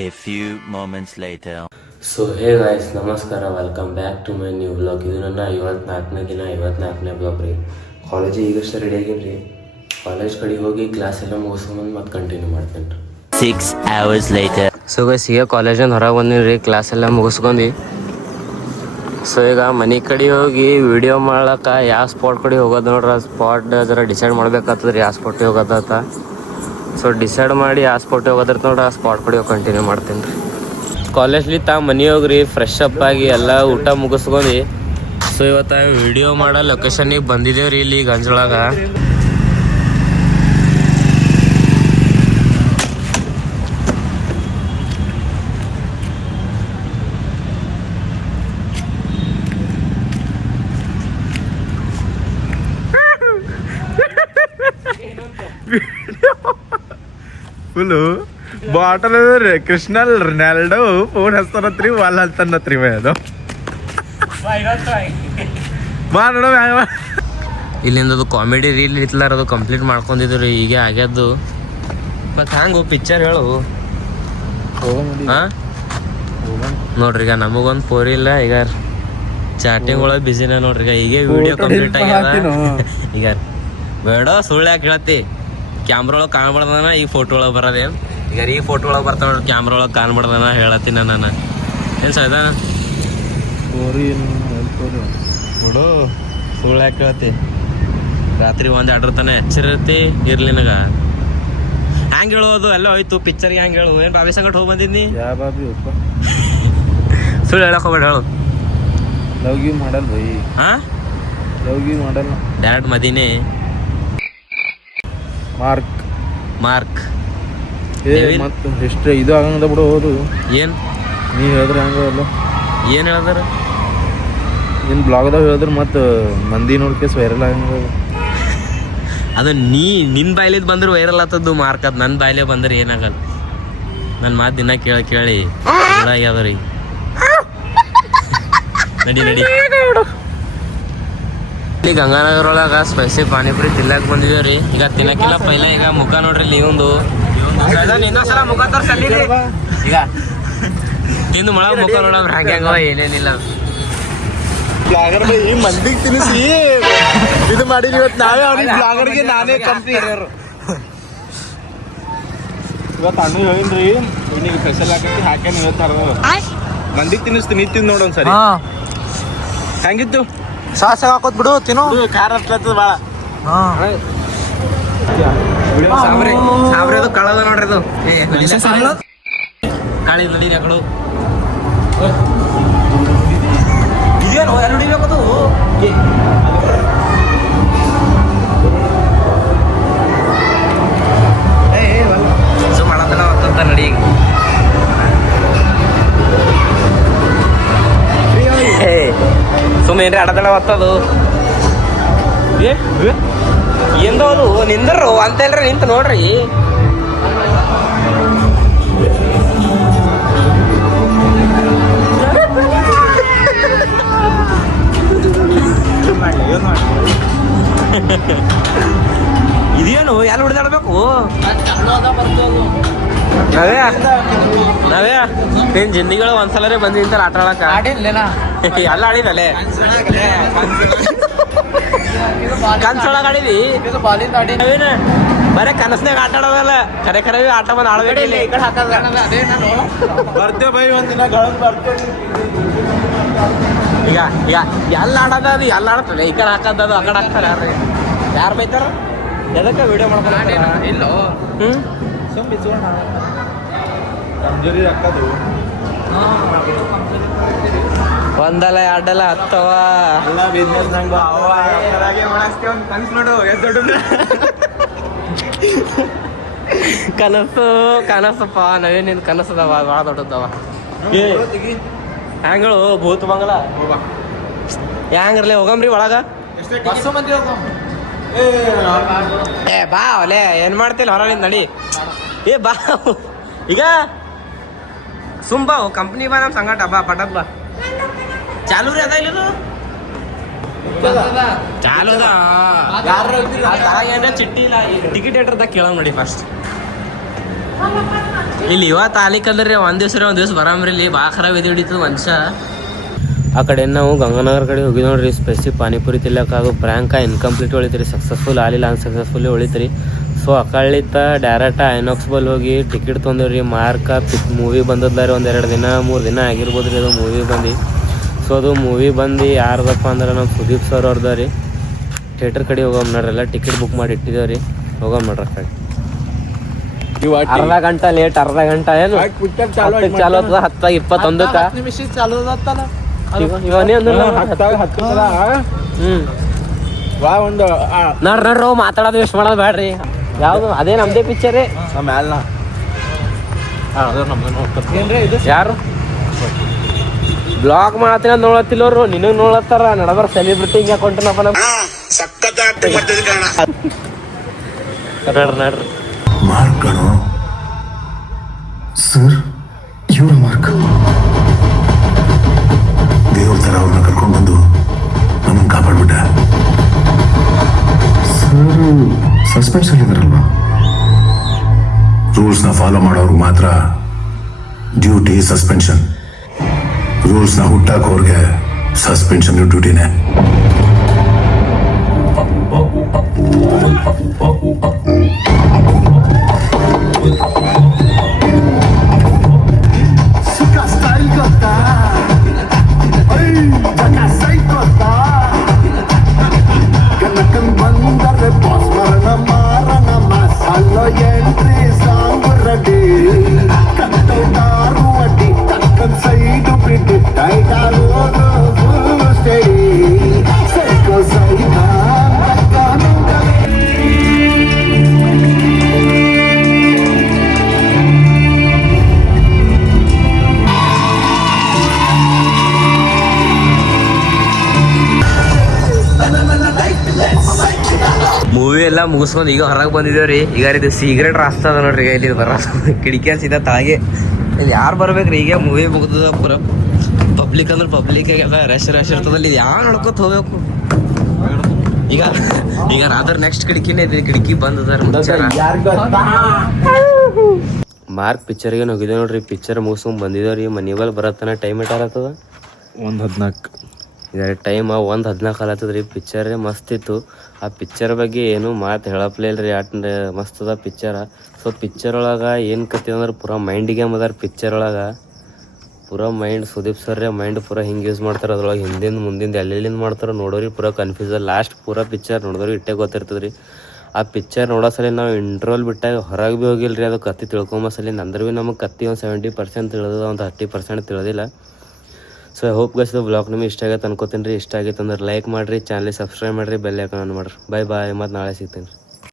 A few moments later. So hey guys, ನಮಸ್ಕಾರ, welcome back to my new blog. ಇದು ನನ್ನ 54ನೇ ದಿನ, 54ನೇ blog ರೀ. ಕಾಲೇಜಿಗೆ ಈಗಷ್ಟೇ ರೆಡಿ ಆಗೀನಿ ರೀ. ಕಾಲೇಜ್ ಕಡೆ ಹೋಗಿ ಕ್ಲಾಸ್ ಎಲ್ಲ ಮುಗಿಸ್ಕೊಂಬಂದು ಮತ್ತೆ ಕಂಟಿನ್ಯೂ ಮಾಡ್ತೇನೆ ರೀ. 6 hours later. ಸೊ ಗೈಸ್, ಈಗ ಕಾಲೇಜಿಂದ ಹೊರಗೆ ಬಂದೀನಿ ರೀ, ಕ್ಲಾಸ್ ಎಲ್ಲ ಮುಗಿಸ್ಕೊಂಡು. ಸೊ ಈಗ ಮನೆ ಕಡೆ ಹೋಗಿ ವಿಡಿಯೋ ಮಾಡ್ಲಕ್ಕ ಯಾವ ಸ್ಪಾಟ್ ಕಡೆ ಹೋಗೋದು ನೋಡ್ರಿ. ಆ ಸ್ಪಾಟ್ ಜರ ಡಿಸೈಡ್ ಮಾಡ್ಬೇಕಾಗ್ತದೆ ರೀ, ಯಾವ ಸ್ಪಾಟಿಗೆ ಹೋಗೋದತ್ತ. ಸೊ ಡಿಸೈಡ್ ಮಾಡಿ ಆ ಸ್ಪಾಟಿಗೆ ಹೋಗೋದ್ರತ ನೋಡ್ರಿ, ಆ ಸ್ಪಾಟ್ ಕಡೆ ಹೋಗಿ ಕಂಟಿನ್ಯೂ ಮಾಡ್ತೀನಿ ರೀ. ಕಾಲೇಜ್ಲಿ ಮನೆ ಹೋಗ್ರಿ, ಫ್ರೆಶ್ ಅಪ್ ಆಗಿ ಎಲ್ಲ ಊಟ ಮುಗಿಸ್ಕೊಂಡು. ಸೊ ಇವತ್ತು ವಿಡಿಯೋ ಮಾಡೋ ಲೊಕೇಶನಿಗೆ ಬಂದಿದ್ದೇವೆ ರೀ, ಇಲ್ಲಿ ಗಂಜೊಳಗ. ಫುಲ್ಲು ಬಾಟಲ್ ಅದ್ರಿ ಕೃಷ್ಣಲ್ ರೊನಾಲ್ಡೋ ಫೋನ್ ಹಚ್ತಾನತ್ರಿ, ವಾಲ್ ಹಚ್ತಾನತ್ರಿ ಅದು ಬಾ ನೋಡ. ಇಲ್ಲಿಂದ ಅದು ಕಾಮಿಡಿ ರೀಲ್ ಇತ್ಲಾರ ಅದು ಕಂಪ್ಲೀಟ್ ಮಾಡ್ಕೊಂಡಿದ್ರು ರೀ, ಈಗ ಆಗ್ಯದ್ದು. ಮತ್ತು ಹ್ಯಾಂಗು ಪಿಕ್ಚರ್ ಹೇಳು. ಹಾಂ ನೋಡ್ರಿ, ಈಗ ನಮಗೊಂದು ಫೋರ್ ಇಲ್ಲ, ಈಗ ಚಾಟಿಂಗ್ ಒಳಗೆ ಬಿಸಿನ ನೋಡ್ರಿ. ಈಗ ವಿಡಿಯೋ ಕಂಪ್ಲೀಟ್ ಆಗ್ಯದ. ಈಗ ಬೇಡ ಸುಳ್ಳು ಯಾಕೆ ಹೇಳತ್ತಿ, ಕ್ಯಾಮ್ರಾ ಒಳಗೆ ಕಾಣ್ಬಾರ್ದನ, ಈ ಫೋಟೋ ಒಳಗೆ ಬರೋದೇನು. ಈಗ ಈ ಫೋಟೋ ಒಳಗೆ ಬರ್ತಾವ ನೋಡ್ರಿ, ಕ್ಯಾಮ್ರಾ ಒಳಗೆ ಕಾಣ್ಬಾರ್ದನ ಹೇಳತ್ತೀನಿ ನಾನು. ಏನು ಸೈದ ನೋಡು, ಸುಳ್ಳು ಯಾಕೆ ಹೇಳತ್ತಿ. ರಾತ್ರಿ 1-2 ತನ ಎಚ್ಚರಿರ್ತಿ ಇರ್ಲಿ ನನಗ. ಹ್ಯಾಂಗೆ ಹೇಳೋದು ಎಲ್ಲ ಹೋಯ್ತು ಪಿಕ್ಚರ್ಗೆ. ಹ್ಯಾಂಗೆ ಹೇಳು, ಏನು ಬಾಬಿ ಸಂಗಟ್ ಹೋಗಿ ಬಂದಿದ್ನಿ. ಸುಳ್ಳು ಹೇಳಕ್ ಹೋಗ್ಬೇಡ, ಹೇಳು. Love give model by. ಹಾಂ ಲವ್ ಗಿವ್ ಮಾಡಲ್ಲ, ಡೈರೆಕ್ಟ್ ಮದಿನೇ. ಮಾರ್ಕ್ ಮತ್ತು ಹಿಸ್ಟ್ರಿ ಇದು ಆಗಂಗದ ಬಿಡು. ಹೌದು, ಏನು ನೀ ಹೇಳಿದ್ರೆ ಹಂಗಲ್ಲ. ಏನು ಹೇಳಿದಾರ ನಿನ್ನ ಬ್ಲಾಗ್ದಾಗ ಹೇಳಿದ್ರೆ ಮತ್ತು ಮಂದಿ ನೋಡ್ಕೇಸ್ ವೈರಲ್ ಆಗಂಗದ. ಅದು ನಿನ್ನ ಬಾಯ್ಲಿದ್ ಬಂದ್ರೆ ವೈರಲ್ ಆಗ್ತದ್ದು ಮಾರ್ಕ್. ಅದು ನನ್ನ ಬಾಯ್ಲೆ ಬಂದ್ರೆ ಏನಾಗಲ್ಲ. ನನ್ನ ಮಾತು ದಿನ ಕೇಳಿ ಆಗ್ಯಾವ್ರಿ. ನಡಿ ಇಲ್ಲಿ ಗಂಗಾನಗರ ಒಳಗ ಸ್ಪೈಸಿ ಪಾನಿಪುರಿ ತಿನ್ನಕ್ ಬಂದಿದ್ದೇವೆ ರೀ. ಈಗ ತಿನ್ನಕ್ಕಿಲ್ಲ ಪೈಲ, ಈಗ ಮುಖ ನೋಡ್ರಿ ಇಲ್ಲಿ ಇವಂದು. ಇನ್ನೊಂದ್ಸಲ ಮುಖ ತೋರ್ಸಲ್ಲಿ. ಈಗ ತಿಂದು ಮೊಳಗ ಮುಖ ನೋಡವ್ರಿ ಹಂಗ್ಯಾಂಗವ ಏನೇನಿಲ್ಲ. ಬ್ಲಾಗರ್ ಬೈ ಮಂದಿಗೆ ತಿನ್ನಿಸಿ ಇದು ಮಾಡಿಲ್ಲ. ಇವತ್ತು ನಾವೇ ಅವ್ನಿಗೆ ಬ್ಲಾಗರ್ಗೆ ನಾನೇ ಕಂಪ್ನಿ ಇವತ್ತು ಅಣ್ಣ ಹೇಳಿನ್ರಿ, ಇವನಿಗೆ ಸ್ಪೆಷಲ್ ಹಾಕಿ ಹಾಕ್ಯಾನ ಇವತ್ತು ಮಂದಿಗೆ ತಿನ್ನಿಸ್ತೀನಿ. ತಿಂದು ನೋಡೋನ್ ಸರಿ ಹೆಂಗಿತ್ತು. ಸಾಸ್ ಹಾಕೋದ್ ಬಿಡು, ತಿನ್ನು. ಖಾರ ಹತ್ಲತ್ತದ ಭಾಳ. ಸಾಬ್ರೆ ಅದು ಕಳದ ನೋಡ್ರಿ, ಅದು ಕಾಳಿ ನಡಿ ಯಾಕಡು. ಇದೇನು ಎಲ್ಲ ಹೊಡಿಬೇಕದು. ಮಾಡತ್ತಲ್ಲ ಅಂತ ನಡಿ. ಸುಮ್ಮನೆ ಏನ್ರಿ ಆಡದಳ ಒತ್ತದು. ಎಂದೋ ಅದು ನಿಂದರು ಅಂತ ಹೇಳ್ರಿ, ನಿಂತು ನೋಡ್ರಿ. ಇದೇನು ಎಲ್ಲ ಹೊಡೆದಾಡ್ಬೇಕು. ನಾವೇ ನಿನ್ ಜಿಂದಿಗಳು ಒಂದ್ಸಲರೇ ಬಂದಿದ್ದಂತ ಆಟ ಆಡಕ. ಎಲ್ಲ ಆಡಿದಲ್ಲೇ ಕನ್ಸೊಳಗ ಆಡಿದಿ. ಬರೇ ಕನಸ್ನಾಗ ಆಟ ಆಡೋದಲ್ಲ, ಖರೆ ಆಟ ಬಂದು ಆಡ್ಬೇಕಿಲ್ಲ. ಬರ್ತೇವೆ ಬೈ ಒಂದಿನ ಬರ್ತೇವೆ. ಈಗ ಎಲ್ಲ ಆಡೋದ, ಅದು ಎಲ್ಲ ಆಡ್ತಾರೆ. ಈ ಕಡೆ ಹಾಕೋದು, ಅದು ಆ ಕಡೆ ಹಾಕ್ತಾರೆ. ಯಾರು ಬೈತಾರ ಎದಕ್ಕೆ ವಿಡಿಯೋ ಮಾಡ್ತಾರೆ. ಇಲ್ಲೋ ಕಂಜರಿ ಹಾಕೋದು ಒಂದಲ್ಲ ಎರಡಲ್ಲ ಹತ್ತವ. ಎಲ್ಲ ಬಿಸ್ನೆಸ್ ನಂಗ ನೋಡು ಎಷ್ಟು ದೊಡ್ಡ ಕನಸಪ್ಪ. ನಾವೇನಿನ್ ಕನಸದವ ಭಾಳ ದೊಡ್ಡದವ. ಹ್ಯಾಂಗಳು ಭೂತ ಬಂಗಲ ಹ್ಯಾಂಗ್ರಲೆ ಹೋಗಮ್ರಿ ಒಳಗ. ಏ ಬಾ ಒಲೆ, ಏನ್ ಮಾಡ್ತಿಲ್ಲ ಹೊರಗಿಂದ ನಡಿ. ಏ ಬಾ ಈಗ ಸುಂಬಾ ಕಂಪ್ನಿ ಬಾ, ನಮ್ಮ ಸಂಗಟ ಬಾ ಪಟಕ್ ಬಾ. ಚಾಲು ರೀ ಅದ ಇಲ್ಲ ಚಾಲು ಅದ. ಏನ್ರ ಚಿಟ್ಟಿ ಇಲ್ಲ, ಟಿಕೆಟ್ ಏನ್ರದ ಕೇಳ ನೋಡಿ ಫಸ್ಟ್. ಇಲ್ಲಿ ಇವತ್ತು ಆಲಿಕ್ಕಂದ್ರೆ ಒಂದ್ ದಿವ್ಸ ಬರಾಮ್ರಿ ಇಲ್ಲಿ ಭಾಳ ಖರಾಬ್ ಇದು ಹಿಡಿತದ ಮನುಷ್ಯ. ಆ ಕಡೆ ನಾವು ಗಂಗಾನಗರ ಕಡೆ ಹೋಗಿ ನೋಡ್ರಿ ಸ್ಪೆಸಿ ಪಾನಿಪುರಿ ತಿಲ್ಲಕ. ಅದು ಪ್ರ್ಯಾಂಕ ಇನ್ಕಂಪ್ಲೀಟ್ ಉಳಿತ್ರಿ, ಸಕ್ಸಸ್ಫುಲ್ ಆಲಿಲ್ಲ ಅನ್ಸಕ್ಸಸ್ಫುಲ್ಲಿ ಉಳಿತ್ರಿ. ಸೊ ಅಕಳಿತ್ತ ಡೈರೆಕ್ಟ್ ಐನಾಕ್ಸ್ ಬಲ್ ಹೋಗಿ ಟಿಕೆಟ್ ತೊಂದೇವ್ರಿ. ಮಾರ್ಕ ಮೂವಿ ಬಂದದ್ಲಾರಿ 1-2 ದಿನ 3 ದಿನ ಆಗಿರ್ಬೋದು ರೀ ಅದು ಮೂವಿ ಬಂದು. ಸೊ ಅದು ಮೂವಿ ಬಂದು ಯಾರ್ದಪ್ಪ ಅಂದ್ರೆ ನಮ್ಮ ಸುದೀಪ್ ಸರ್ ಅವ್ರದ ರೀ. ಥಿಯೇಟರ್ ಕಡೆ ಹೋಗಮ್ ನೋಡ್ರಿ, ಎಲ್ಲ ಟಿಕೆಟ್ ಬುಕ್ ಮಾಡಿ ಇಟ್ಟಿದ್ದೇವೆ ರೀ. ಹೋಗಮ್ ನೋಡ್ರಿ ಆ ಕಡೆ. ಅರ್ಧ ಗಂಟೆ ಲೇಟ್, ಅರ್ಧ ಗಂಟೆ ಏನು ಚಾಲು ಆಗ್ತದ 10:21 ನಿಮಿಷ ಚಾಲು ಆತಲ್ಲ ಇವನೇ ಒಂದು ನೋಡ್ರಿ ಮಾತಾಡೋದು ವೇಸ್ಟ್ ಮಾಡೋದು ಬೇಡ್ರಿ. ಯಾವ್ದು ಅದೇ ನಮ್ದೇ ಪಿಕ್ಚರೇ ಯಾರು ಬ್ಲಾಗ್ ಮಾಡತ್ತೀನಿ ಅಂತ ನೋಡತ್ತಿಲ್ಲವ್ರು, ನಿನಗ್ ನೋಡತ್ತಾರ ನಡಬಾರ ಸೆಲೆಬ್ರಿಟಿ ಹಿಂಗೆ ಕೊಂಟನಪ್ಪ ನಮ್ಮ ನೋಡ್ರಿ. ಮಾರ್ಕ್ ಸರ್, ಇವರ ಮಾರ್ಕ್ ದೇವ್ರ ಥರ ಅವ್ರನ್ನ ಕರ್ಕೊಂಡು ಬಂದು ನಮ್ಮನ್ನು ಕಾಪಾಡ್ಬಿಟ್ಟ. ಸರ್ ಸಸ್ಪೆನ್ಷನ್ ಇದಾರಲ್ವಾ, ರೂಲ್ಸ್ನ ಫಾಲೋ ಮಾಡೋರ್ಗೆ ಮಾತ್ರ ಡ್ಯೂಟಿ ಸಸ್ಪೆನ್ಷನ್. ರೂಲ್ಸ್ನ ಹುಟ್ಟಾಕೋರ್ಗೆ ಸಸ್ಪೆನ್ಷನ್ ಡ್ಯೂಟಿನೇ. ಮೂವಿ ಎಲ್ಲ ಮುಗಿಸ್ಕೊಂಡು ಈಗ ಹೊರಗೆ ಬಂದಿದ್ದೇವ್ರಿ. ಈಗ ಇದು ಸಿಗರೇಟ್ ರಾಸ್ತಾ ಅದ ನೋಡ್ರಿ, ಇಲ್ಲಿ ಬರ ಕಿಡಿಕೆ ಸೀದಾ ತಾಗೆ ಇಲ್ಲಿ ಯಾರು ಬರ್ಬೇಕ್ರಿ. ಈಗ ಮೂವಿ ಮುಗ್ದದ ಪೂರ ಪಬ್ಲಿಕ್ ಅಂದ್ರೆ ಪಬ್ಲಿಕ್ ಎಲ್ಲ ರಶ್ ಇರ್ತದಲ್ಲಿ ಇದು ಯಾವ ನೋಡ್ಕೊತ ಹೋಗ್ಬೇಕು. ಈಗ ರಾತ್ರಿ ನೆಕ್ಸ್ಟ್ ಕಿಟಕಿನೇ ಇದೆ, ಕಿಟಕಿ ಬಂದದ. ಮಾರ್ಕ್ ಪಿಕ್ಚರ್ಗೆ ಹೋಗಿದ್ದೆ ನೋಡ್ರಿ. ಪಿಕ್ಚರ್ ಮುಗಿಸ್ಕೊಂಡ್ ಬಂದಿದ್ದೇವ್ರಿ. ಮನಿ ಬಲ್ ಬರತ್ತನ ಟೈಮ್ ಇಟ್ಟಾರತ್ತದ 1:14 ಇದರ ಟೈಮ್ 1:14 ಆಲತ್ತದ ರೀ. ಪಿಕ್ಚರೇ ಮಸ್ತ್ ಇತ್ತು. ಆ ಪಿಕ್ಚರ್ ಬಗ್ಗೆ ಏನು ಮಾತು ಹೇಳಪ್ಲೇ ಇಲ್ರಿ, ಅಟ್ ಮಸ್ತ್ ಅದ ಪಿಕ್ಚರ. ಸೊ ಪಿಕ್ಚರ್ ಒಳಗೆ ಏನು ಕತ್ತಿ ಅಂದ್ರೆ ಪೂರಾ ಮೈಂಡ್ ಗೇಮ್ ಅದಾರ ಪಿಕ್ಚರ್ ಒಳಗೆ. ಪೂರಾ ಮೈಂಡ್ ಸುದೀಪ್ ಸರ್ರೆ ಮೈಂಡ್ ಪೂರಾ ಹಿಂಗೆ ಯೂಸ್ ಮಾಡ್ತಾರೆ. ಅದ್ರೊಳಗೆ ಹಿಂದಿಂದ ಮುಂದಿಂದ ಎಲ್ಲೆಲ್ಲಿಂದ ಮಾಡ್ತಾರೆ ನೋಡೋರಿ ಪೂರಾ ಕನ್ಫ್ಯೂಸ್. ಲಾಸ್ಟ್ ಪೂರಾ ಪಿಕ್ಚರ್ ನೋಡಿದ್ರಿ ಇಟ್ಟೇ ಗೊತ್ತಿರ್ತದೆ ರೀ. ಆ ಪಿಕ್ಚರ್ ನೋಡೋ ಸಲ ನಾವು ಇಂಟ್ರೋಲ್ ಬಿಟ್ಟಾಗ ಹೊರಗೆ ಭೀ ಹೋಗಿಲ್ಲ ರೀ. ಅದು ಕತ್ತಿ ತಿಳ್ಕೊಂಬ ಸಲಿಂದ ಅಂದ್ರೆ ಭೀ ನಮಗೆ ಕತ್ತಿ ಒಂದು 70% ತಿಳಿದ, ಒಂದು 30% ತಿಳಿದಿಲ್ಲ. So I hope guys blog ನಿಮಗೆ ಇಷ್ಟ ಆಗೈತೆ ಅನ್ಕೋತೀನಿ ರೀ. ಇಷ್ಟ ಆಗೈತೆ ಅಂದ್ರೆ ಲೈಕ್ ಮಾಡಿರಿ, ಚಾನಲ್ ಸಬ್ಸ್ಕ್ರೈಬ್ ಮಾಡಿರಿ, ಬೆಲ್ ಐಕಾನ್ ಆನ್ ಮಾಡಿರಿ. ಬಾಯ್ ಬಾಯ್, ಮತ್ತು ನಾಳೆ ಸಿಗ್ತೀನಿ ರೀ.